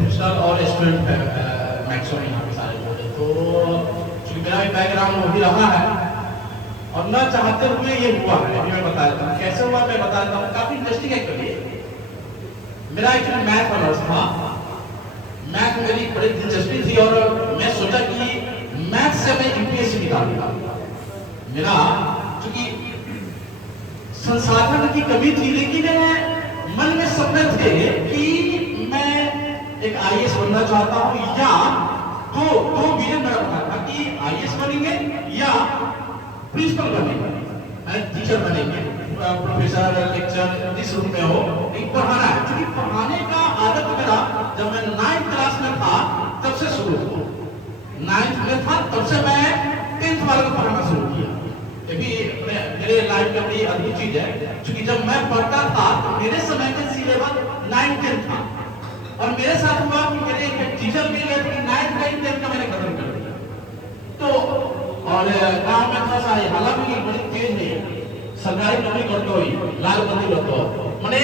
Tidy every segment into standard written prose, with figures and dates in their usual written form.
Professional और student है maximum यहाँ पे सारे लोग हैं। तो चूंकि मेरा भी बैकग्राउंड वही रहा है और न चाहते हुए ये हुआ है, अभी मैं बता देता हूँ कैसे हुआ। मैं बता देता हूँ, काफी इंटरेस्टिंग है। कभी मेरा एक्चुअली मैथ ऑनर्स था, मैथ में मेरी बड़ी दिलचस्पी थी और मैं सोचा कि मैथ से मैं यूपीएससी निकालूंगा। मेरा चूंकि संसाधन की कमी थी, लेकिन मन में सपने थे कि मैं एक आईएएस बनना चाहता हूं, या दो विजन मेरा बना था कि आईएएस बनेंगे या प्रिंसिपल बनेंगे, टीचर बनेंगे, प्रोफेसर लेक्चर जिस रूप में हो, एक पढ़ाना है। क्योंकि पढ़ाने का आदत मेरा जब मैं 9th क्लास में था तब से शुरू हुआ। 9th में था तब से मैं 10th वाले को पढ़ाना शुरू किया। ये भी मेरे लाइफ में बड़ी अद्भुत चीज है, क्योंकि जब मैं पढ़ता था तो मेरे समय का सिलेबस 9th-10th था और मेरे साथ हुआ कि मेरे एक टीचर मिल गए थे, 9th-10th का मैंने खत्म कर दिया। तो और गांव में थोड़ा सा हालांकि बड़ी तेज है, सरकारी नौकरी करते हुई लाल बंदी करते हो, मैंने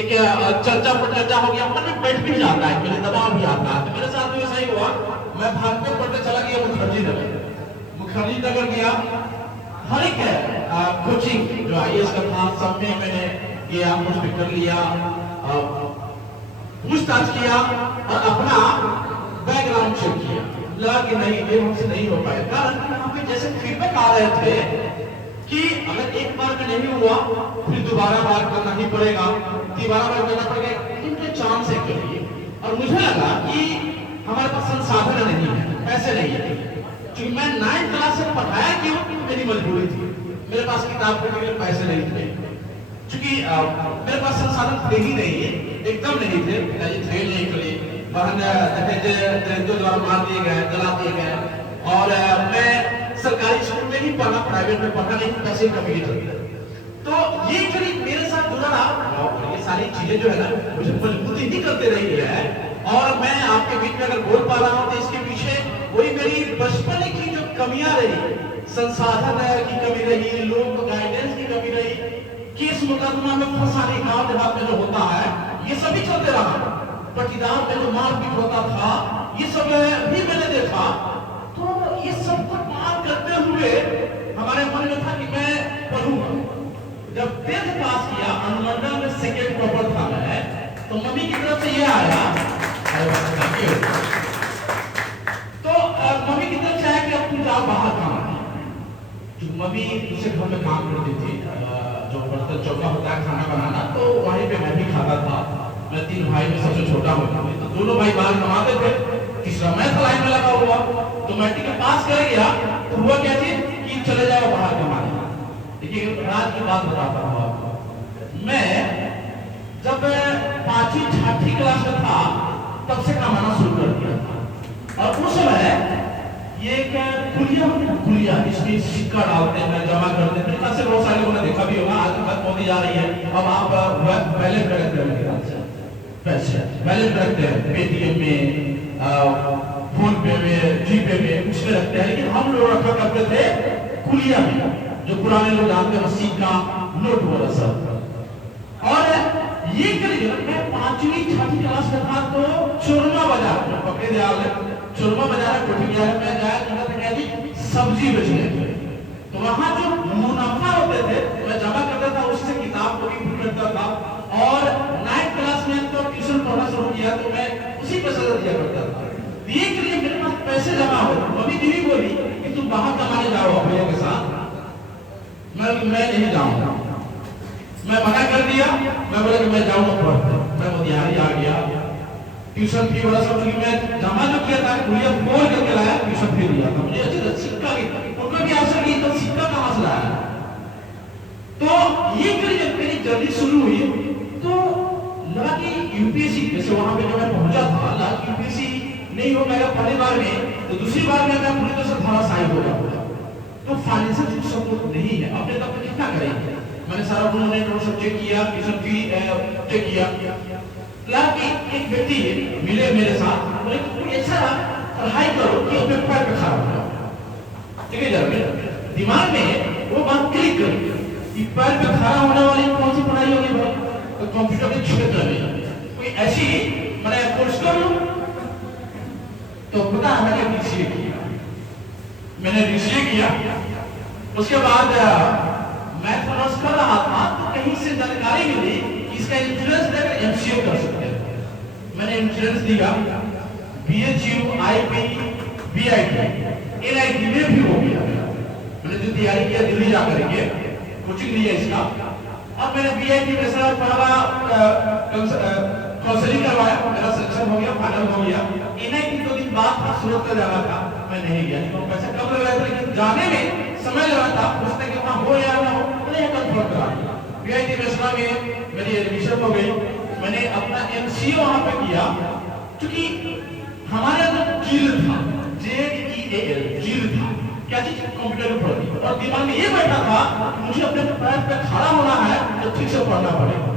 एक चर्चा पर चर्चा हो गया, मन में बैठ भी जाता है, मेरे दबाव भी आता है। तो मेरे साथ भी ऐसा ही हुआ, मैं भागते पढ़ते चला गया मुखर्जी नगर गया। हर एक कोचिंग जो आईएएस का था सब में मैंने गया, मुझ पे कर लिया, पूछताछ किया और अपना बैकग्राउंड चेक किया। लगा कि नहीं, ये हमसे नहीं हो पाएगा। कारण वहां पे जैसे फीडबैक आ रहे थे कि अगर एक बार में नहीं हुआ फिर दोबारा बार करना ही पड़ेगा, तीसरा बार करना पड़ेगा, इनके चांस है करिए। और मुझे लगा कि हमारे पास संसाधन नहीं है, पैसे नहीं है, क्योंकि मैं 9th क्लास से पढ़ाया क्यों, मेरी मजबूरी थी। मेरे पास किताब पढ़ने के लिए पैसे नहीं थे, क्योंकि मेरे पास संसाधन थे ही नहीं, एकदम नहीं थे। पिताजी थे नहीं, चलिए बहन दहेज द्वारा मार दिए गए, जला दिए गए, और मैं सरकारी स्कूल में ही पढ़ा, प्राइवेट में पढ़ा नहीं, पैसे कमी थी। तो ये करीब मेरे साथ जुड़ा रहा, ये सारी चीजें जो है ना मुझे मजबूती ही करते रही है। और मैं आपके बीच में अगर बोल पा रहा हूं तो इसके पीछे वही मेरी बचपन की जो कमियां रही, संसाधन की कमी रही, लोग गाइडेंस की कमी रही, केस मुकदमा में फंसाने गांव देहात में जो होता है, ये सभी चलते रहा। पटीदार में जो मारपीट होता था, ये सब भी मैंने देखा। तो ये सब को पार करते हुए हमारे मन में था कि मैं पढ़ूंगा। जब 10th पास किया, अनुमंडल में सेकेंड टॉपर था मैं, तो मम्मी की तरफ से ये आया, तो मम्मी की तरफ से आया कि अब तुम जाओ बाहर काम। मम्मी दूसरे घर में काम करती थी, जो बर्तन चौका होता है खाना बनाना, तो वहीं पे मैं भी खाता था। मैं 3 भाई में सबसे छोटा हूँ, तो दोनों भाई बाहर कमाते थे, तीसरा मैं लाइन में लगा हुआ। तो मैट्रिक में पास कर गया, तो हुआ क्या चीज कि चले जाओ बाहर कमाने। देखिए राज की बात बताता हूँ आपको, मैं जब 5वीं-6वीं क्लास में था तब से कमाना शुरू कर दिया था। और उस समय ये कुलिया इसमें सिक्का डालते हैं, जमा करते हैं, ऐसे बहुत सारे लोगों ने देखा भी होगा। आज तक मोदी जा रही है, अब आप बैलेंस रखते हैं, पैसे बैलेंस रखते हैं पेटीएम में, फोन पे में, जीपे में, उसमें रखते हैं। लेकिन हम लोग रखा करते थे कुलिया में, जो पुराने लोग जानते हैं, सिक्का नोट वाला सब। और ये करीब मैं 5वीं-6वीं क्लास में था तो चोरमा बाजार में पकड़े दयाल चोरमा बाजार कोठिया में जाया जी सब्जी बेचने। तो वहां जो मुनाफा होते थे मैं जमा करता था, उससे किताब को भी खरीदता था। और 9th क्लास में तो ट्यूशन पढ़ना शुरू किया, तो मैं उसी पैसे दिया करता था। ये के लिए मेरे पास पैसे जमा हो। मम्मी दीदी बोली कि तुम बाहर कमाने जाओ अपने के साथ, मैं नहीं जाऊंगा। मैं मना कर दिया, मैं बोला कि मैं जाऊंगा पढ़ने। मैं मोतिहारी आ गया, ट्यूशन फी वाला सब मैं जमा जो किया था, गुड़िया बोल करके लाया, ट्यूशन फी दिया था। मुझे अच्छा सिक्का की उनका भी आशा की, तो सिक्का कहां से लाया। तो ये जब मेरी जर्नी शुरू हुई तो लगा कि यूपीएससी, जैसे वहां पे जब मैं पहुंचा था, लगा यूपीएससी नहीं हो पाएगा पहली बार में, तो दूसरी बार में मैं पूरी तरह से धराशायी हो जाऊंगा। तो फाइनेंशियल सपोर्ट नहीं है, अपने तक में कितना करेंगे। मैंने सारा उन्होंने सब चेक किया, ट्यूशन फी चेक किया। एक व्यक्ति मिले मेरे साथ, बोले कि ऐसा पढ़ाई करो कि अपने पैर पे खड़ा हो जाओ। ठीक है, जरा दिमाग में वो बात क्लिक करी कि पैर पे खड़ा होने वाली कौन सी पढ़ाई होगी भाई। तो कंप्यूटर के क्षेत्र में कोई ऐसी मैंने कोर्स तो पता है मैंने डीसीए किया, मैंने डीसीए किया। उसके बाद मैं थोड़ा कर रहा था तो कहीं से जानकारी मिली कि इसका इंश्योरेंस लेकर एमसीए कर सकते हैं। मैंने इंश्योरेंस दिया, बीएचयू, आईपी, बीआईटी, एनआईटी में भी हो गया। मैंने जो तैयारी किया दिल्ली जाकर के कोचिंग लिया इसका, और मैंने बीआईटी में सर पहला काउंसलिंग करवाया, मेरा सिलेक्शन हो गया, फाइनल हो गया। एनआईटी 2 दिन बाद था, सूरत का जाना था, मैं नहीं गया। तो पैसा कम लग रहा था लेकिन जाने में समय लगा था, पूछते कि वहां हो या ना हो, मैंने कंफर्म करा। बीआईटी में मेरी एडमिशन हो गई, मैंने अपना एमसीए वहां पे किया। क्योंकि हमारे अंदर जील था, जेईएल जील था, क्या चीज कंप्यूटर में पढ़ती, और दिमाग में ये बैठा था कि मुझे अपने पैर पे खड़ा होना है तो ठीक से पढ़ना पड़ेगा।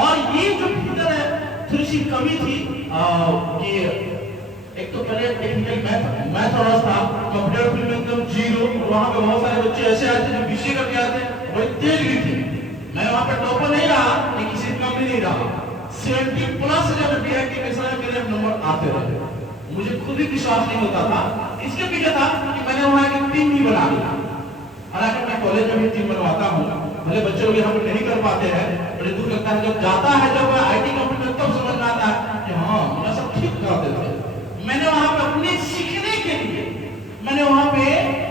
और ये जो भीतर है थोड़ी सी कमी थी कि एक तो पहले टेक्निकल मैथ ऑनर्स था, कंप्यूटर फील्ड में एकदम जीरो, वहां पे बहुत सारे बच्चे ऐसे आए थे जो बीसीए करके आए थे, बड़े तेज भी थे। मैं वहां पे टॉपर नहीं रहा, लेकिन किसी कम भी नहीं रहा। 70+ जब बीआईटी में सारे मेरे नंबर आते रहे, मुझे खुद ही विश्वास नहीं होता था। इसके पीछे था कि मैंने वहां एक टीम भी बना ली। हालांकि मैं कॉलेज में भी टीम बनवाता हूँ, भले बच्चे लोग हम नहीं कर पाते हैं, बड़े दुख लगता है जब जाता है, जब आईटी कंपनी में तब समझ में आता है कि हाँ मैं सब ठीक कराते थे। मैंने वहां पे अपने सीखने के लिए मैंने वहां पे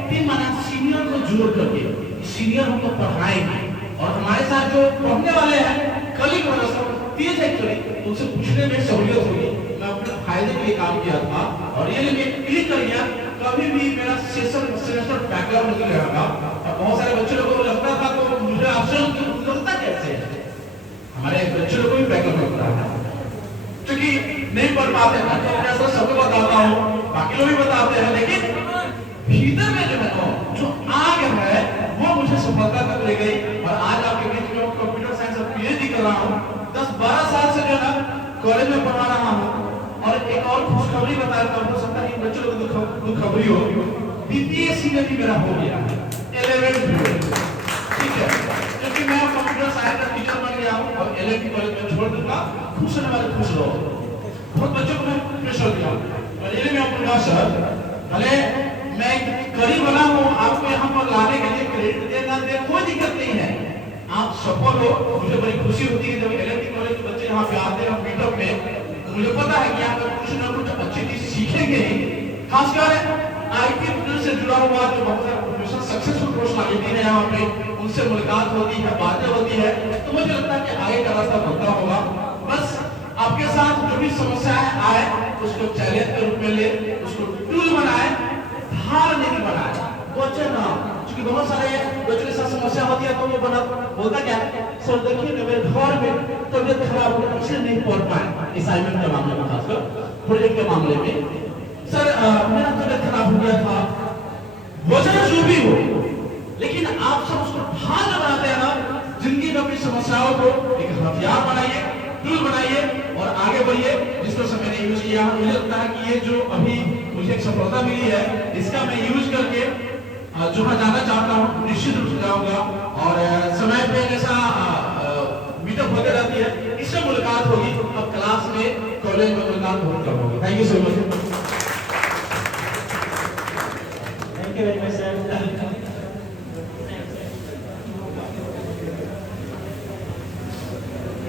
3 महीना सीनियर को जोड़ करके, सीनियर हमको पढ़ाएंगे और हमारे साथ जो पढ़ने वाले हैं कलीग वाले सब तेज एक्चुअली, उनसे पूछने में सहूलियत होगी। मैं अपने फायदे के लिए काम किया था और ये लिए क्लिक कर गया, कभी भी मेरा सेमेस्टर बैकग्राउंड नहीं रहेगा। और बहुत सारे बच्चे लोगों को लगता था तो मुझे ऑप्शन लगता कैसे है, हमारे बच्चे लोगों को भी बैकग्राउंड लगता है क्योंकि नहीं पढ़ पाते हैं। तो जैसा सबको बताता हूँ, बाकी लोग भी बताते हैं, लेकिन भीतर में जो है जो आग है वो मुझे सफलता तक ले गई। और आज आपके बीच में कंप्यूटर साइंस और पीएचडी कर रहा हूँ, 10-12 साल से जो है कॉलेज में पढ़ा रहा हूँ। और एक और खुशखबरी बता रहा हूँ, हो सकता है बच्चों लोग खुशखबरी हो, बीपीएससी में भी मेरा हो गया 11th, ठीक है, क्योंकि मैं कंप्यूटर साइंस का टीचर बन गया हूँ और एलएलबी कॉलेज में छोड़ दूंगा। खुश होने वाले खुश रहो। बहुत बच्चों को मैं प्रेशर दिया और ये मैं अपना सर भले मैं करीब बना हूँ, आपको यहाँ पर लाने के लिए क्रेडिट देना दे कोई दिक्कत नहीं है, आप सफल हो। मुझे बड़ी खुशी होती है जब एलएलबी कॉलेज के बच्चे यहाँ पे आते हैं मीटअप में, मुझे पता है कि यहाँ पर कुछ ना कुछ अच्छी चीज सीखेंगे। खासकर आईटी फील्ड से जुड़ा हुआ जो बहुत सारे प्रोफेशनल सक्सेसफुल पर्सनालिटी है यहाँ पे, उनसे मुलाकात होती है, बातें होती है, तो मुझे लगता है कि आगे का रास्ता बनता होगा। बस आपके साथ जो भी समस्याएं आए उसको चैलेंज के रूप में ले, उसको टूल बनाए, हार नहीं बनाए, बच्चे ना, क्योंकि बहुत सारे बच्चों के साथ समस्या होती है तो वो बना बोलता क्या सर देखिए ना मेरे घर में तबियत खराब हो गई इसलिए नहीं पढ़ पाए, असाइनमेंट के मामले में, खासकर प्रोजेक्ट के मामले में सर मेरा तबियत खराब हो गया था, वजह जो भी हो, लेकिन आप सब उसको हार बनाते हैं ना, जिंदगी में अपनी समस्याओं को एक हथियार बनाइए, टूल बनाइए और आगे बढ़िए। जिसको समय मैंने यूज किया, मुझे लगता है कि ये जो अभी मुझे एक सफलता मिली है, इसका मैं यूज करके जहाँ जाना चाहता हूँ निश्चित रूप से जाऊंगा। और समय पे जैसा मीटअप होते रहती है, इससे मुलाकात होगी, अब क्लास में कॉलेज में मुलाकात बहुत कम होगी। Thank you so much.